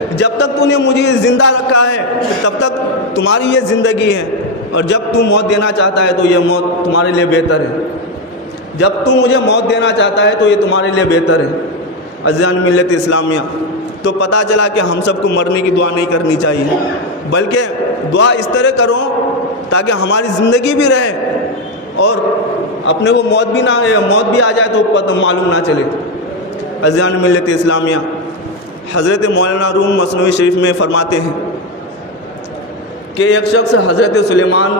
جب تک تو نے مجھے زندہ رکھا ہے تب تک تمہاری یہ زندگی ہے، اور جب تو موت دینا چاہتا ہے تو یہ موت تمہارے لیے بہتر ہے۔ جب تو مجھے موت دینا چاہتا ہے تو یہ تمہارے لیے بہتر ہے۔ عزیزان ملت اسلامیہ، تو پتہ چلا کہ ہم سب کو مرنے کی دعا نہیں کرنی چاہیے، بلکہ دعا اس طرح کرو تاکہ ہماری زندگی بھی رہے اور اپنے کو موت بھی آ جائے تو معلوم نہ چلے۔ عزیزان ملت اسلامیہ، حضرت مولانا روم مثنوی شریف میں فرماتے ہیں کہ ایک شخص حضرت سلیمان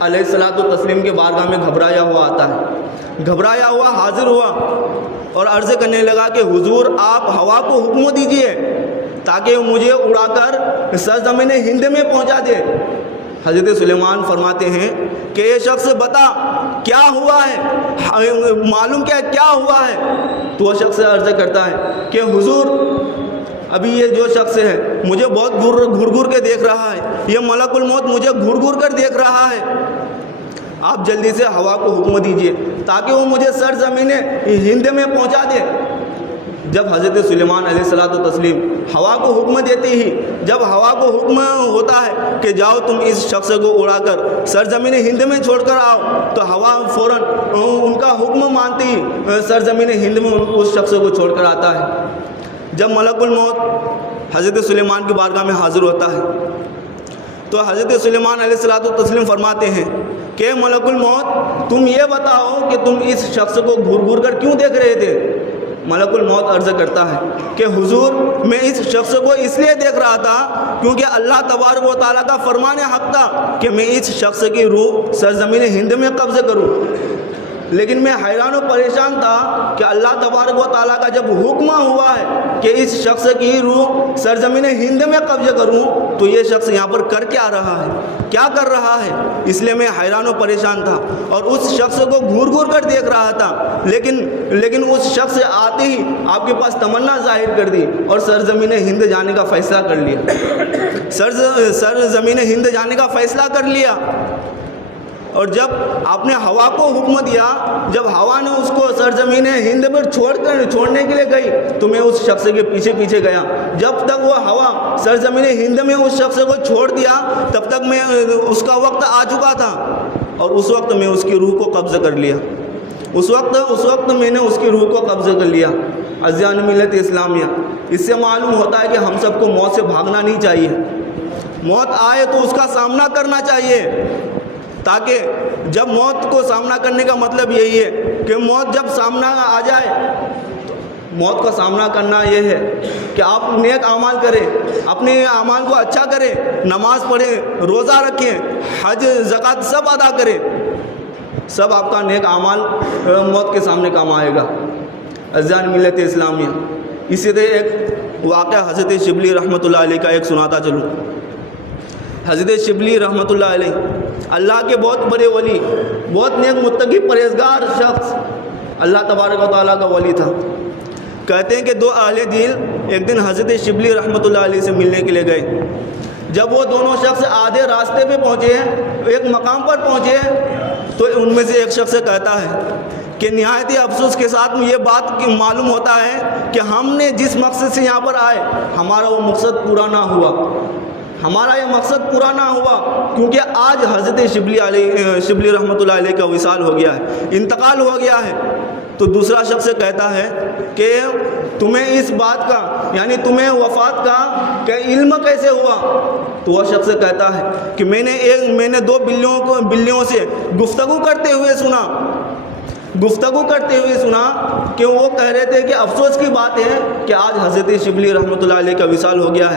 علیہ الصلوۃ والتسلیم کے بارگاہ میں گھبرایا ہوا آتا ہے، گھبرایا ہوا حاضر ہوا اور عرض کرنے لگا کہ حضور آپ ہوا کو حکم دیجئے تاکہ مجھے اڑا کر سرزمین ہند میں پہنچا دے۔ حضرت سلیمان فرماتے ہیں کہ یہ شخص بتا کیا ہوا ہے، معلوم کیا ہوا ہے؟ تو وہ شخص عرض کرتا ہے کہ حضور ابھی یہ جو شخص ہے مجھے بہت گھور گھور کے دیکھ رہا ہے، یہ ملک الموت مجھے گھور گھور کر دیکھ رہا ہے، آپ جلدی سے ہوا کو حکم دیجئے تاکہ وہ مجھے سرزمین ہند میں پہنچا دے۔ جب حضرت سلیمان علیہ الصلوۃ والتسلیم ہوا کو حکم دیتے ہی جب ہوا کو حکم ہوتا ہے کہ جاؤ تم اس شخص کو اڑا کر سرزمین ہند میں چھوڑ کر آؤ، تو ہوا فوراً ان کا حکم مانتی ہی سرزمین ہند میں اس شخص کو چھوڑ کر آتا ہے۔ جب ملک الموت حضرت سلیمان کی بارگاہ میں حاضر ہوتا ہے تو حضرت سلیمان علیہ الصلوۃ والتسلیم فرماتے ہیں کہ ملک الموت تم یہ بتاؤ کہ تم اس شخص کو گھور گھور کر کیوں دیکھ رہے تھے؟ ملک الموت عرض کرتا ہے کہ حضور میں اس شخص کو اس لیے دیکھ رہا تھا کیونکہ اللہ تبارک و تعالیٰ کا فرمان حق تھا کہ میں اس شخص کی روح سرزمین ہند میں قبض کروں، لیکن میں حیران و پریشان تھا کہ اللہ تبارک و تعالیٰ کا جب حکم ہوا ہے کہ اس شخص کی روح سرزمین ہند میں قبض کروں تو یہ شخص یہاں پر کر کیا رہا ہے، کیا کر رہا ہے؟ اس لیے میں حیران و پریشان تھا اور اس شخص کو گھور گھور کر دیکھ رہا تھا، لیکن اس شخص سے آتے ہی آپ کے پاس تمنا ظاہر کر دی اور سرزمین ہند جانے کا فیصلہ کر لیا، سرزمین ہند جانے کا فیصلہ کر لیا۔ اور جب آپ نے ہوا کو حکم دیا، جب ہوا نے اس کو سرزمین ہند پر چھوڑنے کے لیے گئی تو میں اس شخص کے پیچھے پیچھے گیا، جب تک وہ ہوا سرزمین ہند میں اس شخص کو چھوڑ دیا تب تک میں اس کا وقت آ چکا تھا اور اس وقت میں اس کی روح کو قبض کر لیا، اس وقت میں نے اس کی روح کو قبض کر لیا۔ عزیزان ملت اسلامیہ، اس سے معلوم ہوتا ہے کہ ہم سب کو موت سے بھاگنا نہیں چاہیے، موت آئے تو اس کا سامنا کرنا چاہیے، تاکہ جب موت کو سامنا کرنے کا مطلب یہی ہے کہ موت جب سامنا آ جائے تو موت کا سامنا کرنا یہ ہے کہ آپ نیک اعمال کریں، اپنے اعمال کو اچھا کریں، نماز پڑھیں، روزہ رکھیں، حج زکوٰۃ سب ادا کریں، سب آپ کا نیک اعمال موت کے سامنے کام آئے گا۔ عزیزان ملت اسلامیہ، اسی طرح ایک واقعہ حضرت شبلی رحمۃ اللہ علیہ کا ایک سناتا چلوں۔ حضرت شبلی رحمۃ اللہ علیہ اللہ کے بہت بڑے ولی، بہت نیک متقی پرہیزگار شخص، اللہ تبارک و تعالیٰ کا ولی تھا۔ کہتے ہیں کہ دو اہل دل ایک دن حضرت شبلی رحمۃ اللہ علیہ سے ملنے کے لیے گئے۔ جب وہ دونوں شخص آدھے راستے پہ پہنچے، ایک مقام پر پہنچے، تو ان میں سے ایک شخص کہتا ہے کہ نہایت ہی افسوس کے ساتھ یہ بات معلوم ہوتا ہے کہ ہم نے جس مقصد سے یہاں پر آئے ہمارا وہ مقصد پورا نہ ہوا، ہمارا یہ مقصد پورا نہ ہوا، کیونکہ آج حضرت شبلی رحمۃ اللہ علیہ کا وصال ہو گیا ہے، انتقال ہو گیا ہے۔ تو دوسرا شخص کہتا ہے کہ تمہیں اس بات کا یعنی تمہیں وفات کا کہ علم کیسے ہوا؟ تو وہ شخص کہتا ہے کہ میں نے دو بلیوں سے گفتگو کرتے ہوئے سنا کہ وہ کہہ رہے تھے کہ افسوس کی بات ہے کہ آج حضرت شبلی رحمۃ اللہ علیہ کا وصال ہو گیا ہے۔